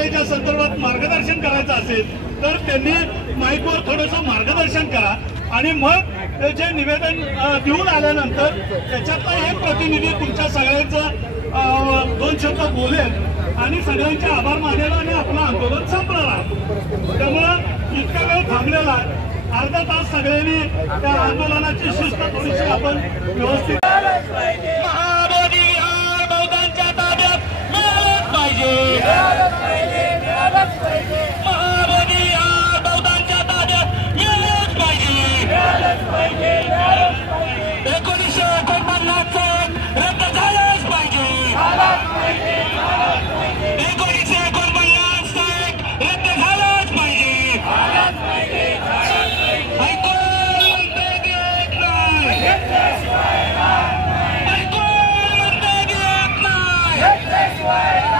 वेळेच्या संदर्भात मार्गदर्शन करायचं असेल तर त्यांनी माईकवर थोडंसं मार्गदर्शन करा आणि मग जे निवेदन देऊन आल्यानंतर त्याच्यातला एक प्रतिनिधी तुमच्या सगळ्यांचं 2 शब्द बोलेल आणि सगळ्यांचे आभार मानेल आणि आपलं आंदोलन संपणार आहे। त्यामुळं इतका वेळ थांबलेला अर्धा तास सगळ्यांनी त्या आंदोलनाची शिस्त थोडीशी आपण व्यवस्थित बहुतांच्या ताब्यात मिळालंच पाहिजे। Why?